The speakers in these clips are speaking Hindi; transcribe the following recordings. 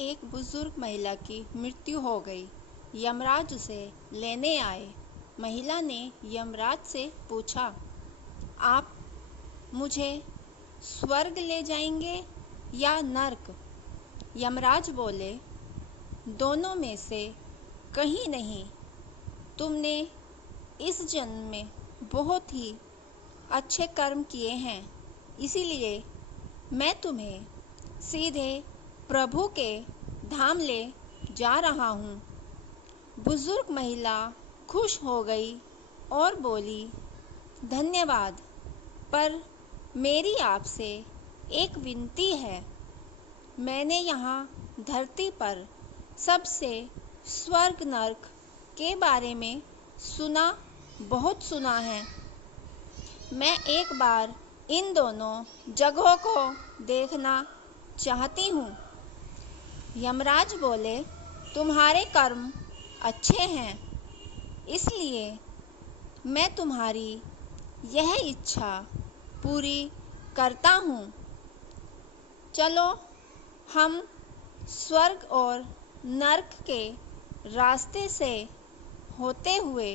एक बुजुर्ग महिला की मृत्यु हो गई। यमराज उसे लेने आए। महिला ने यमराज से पूछा, आप मुझे स्वर्ग ले जाएंगे या नर्क? यमराज बोले, दोनों में से कहीं नहीं। तुमने इस जन्म में बहुत ही अच्छे कर्म किए हैं, इसीलिए मैं तुम्हें सीधे प्रभु के धाम ले जा रहा हूँ। बुजुर्ग महिला खुश हो गई और बोली, धन्यवाद, पर मेरी आपसे एक विनती है। मैंने यहाँ धरती पर सबसे स्वर्ग नर्क के बारे में बहुत सुना है। मैं एक बार इन दोनों जगहों को देखना चाहती हूँ। यमराज बोले, तुम्हारे कर्म अच्छे हैं, इसलिए मैं तुम्हारी यह इच्छा पूरी करता हूँ। चलो हम स्वर्ग और नर्क के रास्ते से होते हुए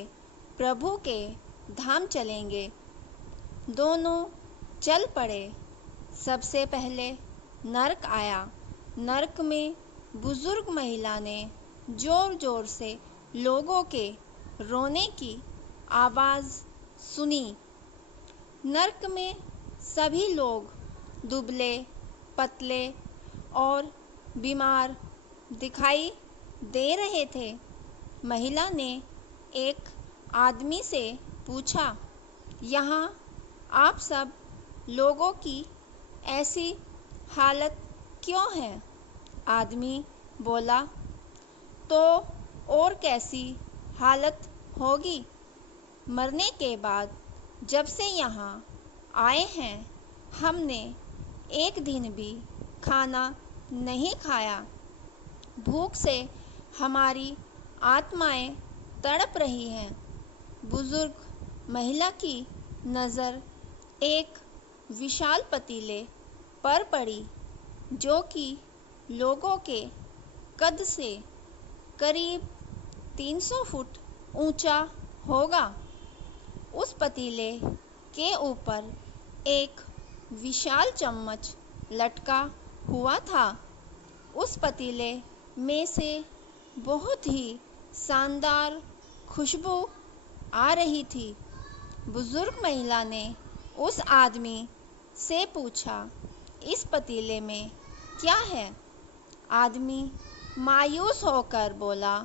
प्रभु के धाम चलेंगे। दोनों चल पड़े। सबसे पहले नर्क आया। नर्क में बुजुर्ग महिला ने जोर जोर से लोगों के रोने की आवाज़ सुनी। नर्क में सभी लोग दुबले पतले और बीमार दिखाई दे रहे थे। महिला ने एक आदमी से पूछा, यहाँ आप सब लोगों की ऐसी हालत क्यों है? आदमी बोला, तो और कैसी हालत होगी? मरने के बाद जब से यहाँ आए हैं, हमने एक दिन भी खाना नहीं खाया। भूख से हमारी आत्माएं तड़प रही हैं। बुजुर्ग महिला की नज़र एक विशाल पतीले पर पड़ी, जो कि लोगों के कद से करीब 300 फुट ऊंचा होगा। उस पतीले के ऊपर एक विशाल चम्मच लटका हुआ था। उस पतीले में से बहुत ही शानदार खुशबू आ रही थी। बुजुर्ग महिला ने उस आदमी से पूछा, इस पतीले में क्या है? आदमी मायूस होकर बोला,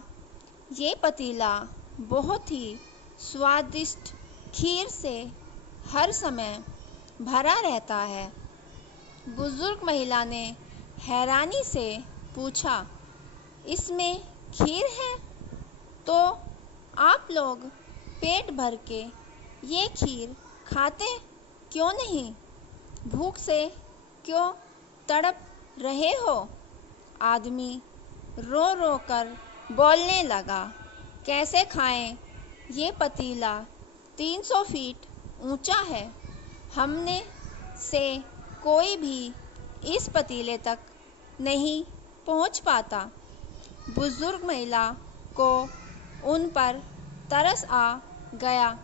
ये पतीला बहुत ही स्वादिष्ट खीर से हर समय भरा रहता है। बुजुर्ग महिला ने हैरानी से पूछा, इसमें खीर है? तो आप लोग पेट भर के ये खीर खाते क्यों नहीं? भूख से क्यों तड़प रहे हो? आदमी रो रो कर बोलने लगा, कैसे खाएं? ये पतीला 300 फीट ऊंचा है। हमने से कोई भी इस पतीले तक नहीं पहुंच पाता। बुजुर्ग महिला को उन पर तरस आ गया।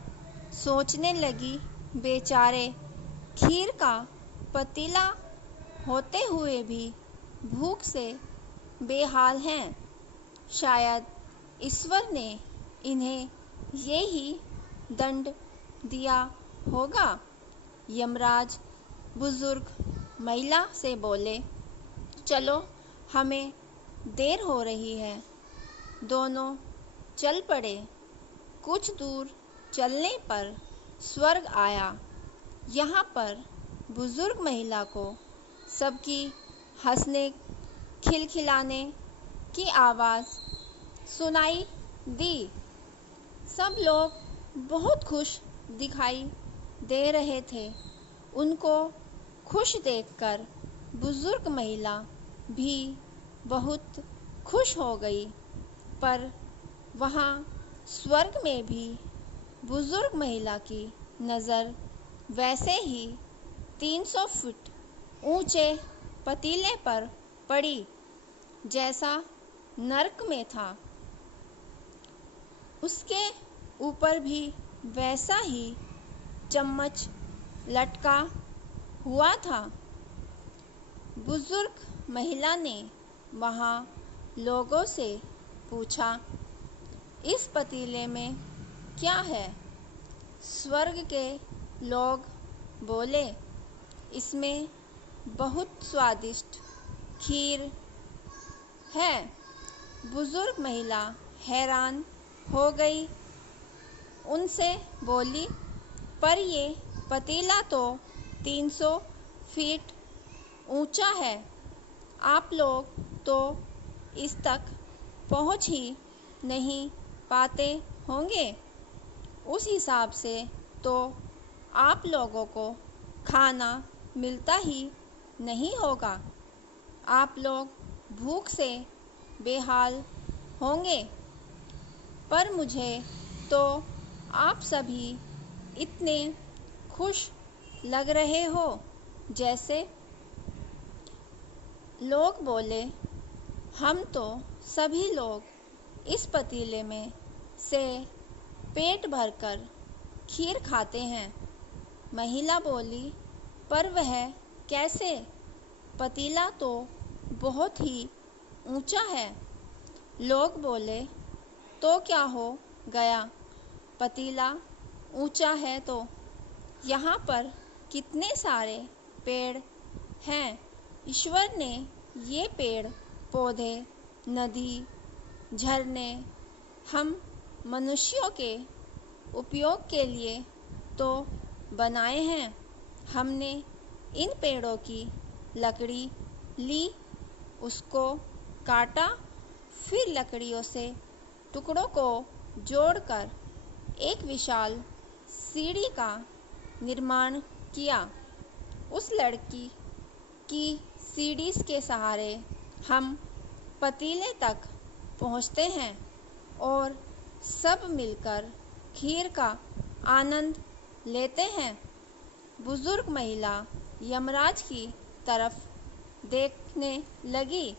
सोचने लगी, बेचारे खीर का पतीला होते हुए भी भूख से बेहाल हैं। शायद ईश्वर ने इन्हें ये ही दंड दिया होगा। यमराज बुजुर्ग महिला से बोले, चलो हमें देर हो रही है। दोनों चल पड़े। कुछ दूर चलने पर स्वर्ग आया। यहाँ पर बुजुर्ग महिला को सबकी हंसने खिलखिलाने की आवाज़ सुनाई दी। सब लोग बहुत खुश दिखाई दे रहे थे। उनको खुश देखकर बुजुर्ग महिला भी बहुत खुश हो गई। पर वहाँ स्वर्ग में भी बुजुर्ग महिला की नज़र वैसे ही 300 फुट ऊंचे पतीले पर पड़ी। जैसा नरक में था, उसके ऊपर भी वैसा ही चम्मच लटका हुआ था। बुजुर्ग महिला ने वहाँ लोगों से पूछा, इस पतीले में क्या है? स्वर्ग के लोग बोले, इसमें बहुत स्वादिष्ट खीर है। बुजुर्ग महिला हैरान हो गई, उनसे बोली, पर ये पतीला तो 300 फीट ऊंचा है, आप लोग तो इस तक पहुंच ही नहीं पाते होंगे। उस हिसाब से तो आप लोगों को खाना मिलता ही नहीं होगा, आप लोग भूख से बेहाल होंगे। पर मुझे तो आप सभी इतने खुश लग रहे हो। जैसे लोग बोले, हम तो सभी लोग इस पतीले में से पेट भरकर खीर खाते हैं। महिला बोली, पर वह कैसे? पतीला तो बहुत ही ऊंचा है। लोग बोले, तो क्या हो गया, पतीला ऊंचा है तो यहाँ पर कितने सारे पेड़ हैं। ईश्वर ने ये पेड़ पौधे, नदी, झरने हम मनुष्यों के उपयोग के लिए तो बनाए हैं। हमने इन पेड़ों की लकड़ी ली, उसको काटा, फिर लकड़ियों से टुकड़ों को जोड़कर एक विशाल सीढ़ी का निर्माण किया। उस लड़की की सीढ़ी के सहारे हम पतीले तक पहुँचते हैं और सब मिलकर खीर का आनंद लेते हैं। बुजुर्ग महिला यमराज की तरफ देखने लगी।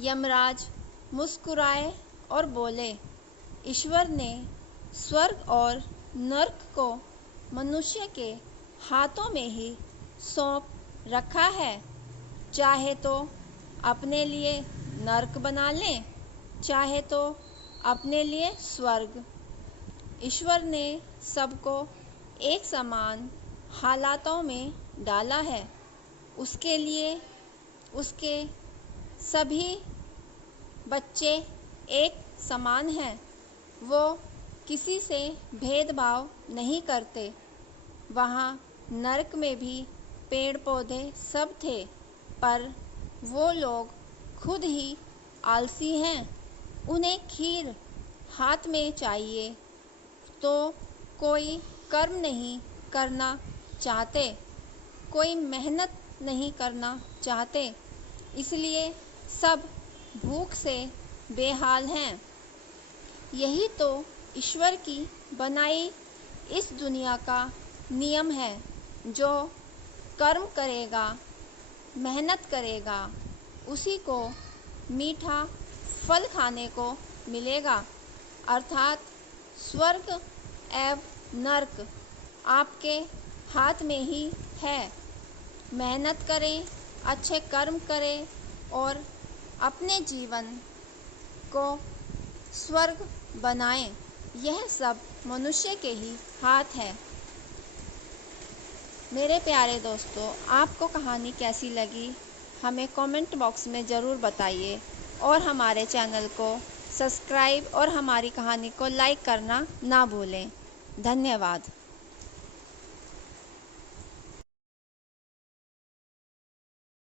यमराज मुस्कुराए और बोले, ईश्वर ने स्वर्ग और नरक को मनुष्य के हाथों में ही सौंप रखा है। चाहे तो अपने लिए नरक बना लें, चाहे तो अपने लिए स्वर्ग। ईश्वर ने सबको एक समान हालातों में डाला है। उसके लिए उसके सभी बच्चे एक समान हैं। वो किसी से भेदभाव नहीं करते। वहाँ नरक में भी पेड़ पौधे सब थे, पर वो लोग खुद ही आलसी हैं। उन्हें खीर हाथ में चाहिए तो कोई कर्म नहीं करना चाहते, कोई मेहनत नहीं करना चाहते, इसलिए सब भूख से बेहाल हैं। यही तो ईश्वर की बनाई इस दुनिया का नियम है। जो कर्म करेगा, मेहनत करेगा, उसी को मीठा फल खाने को मिलेगा। अर्थात स्वर्ग एवं नरक आपके हाथ में ही है। मेहनत करें, अच्छे कर्म करें और अपने जीवन को स्वर्ग बनाएं। यह सब मनुष्य के ही हाथ है। मेरे प्यारे दोस्तों, आपको कहानी कैसी लगी हमें कमेंट बॉक्स में ज़रूर बताइए और हमारे चैनल को सब्सक्राइब और हमारी कहानी को लाइक करना ना भूलें। धन्यवाद।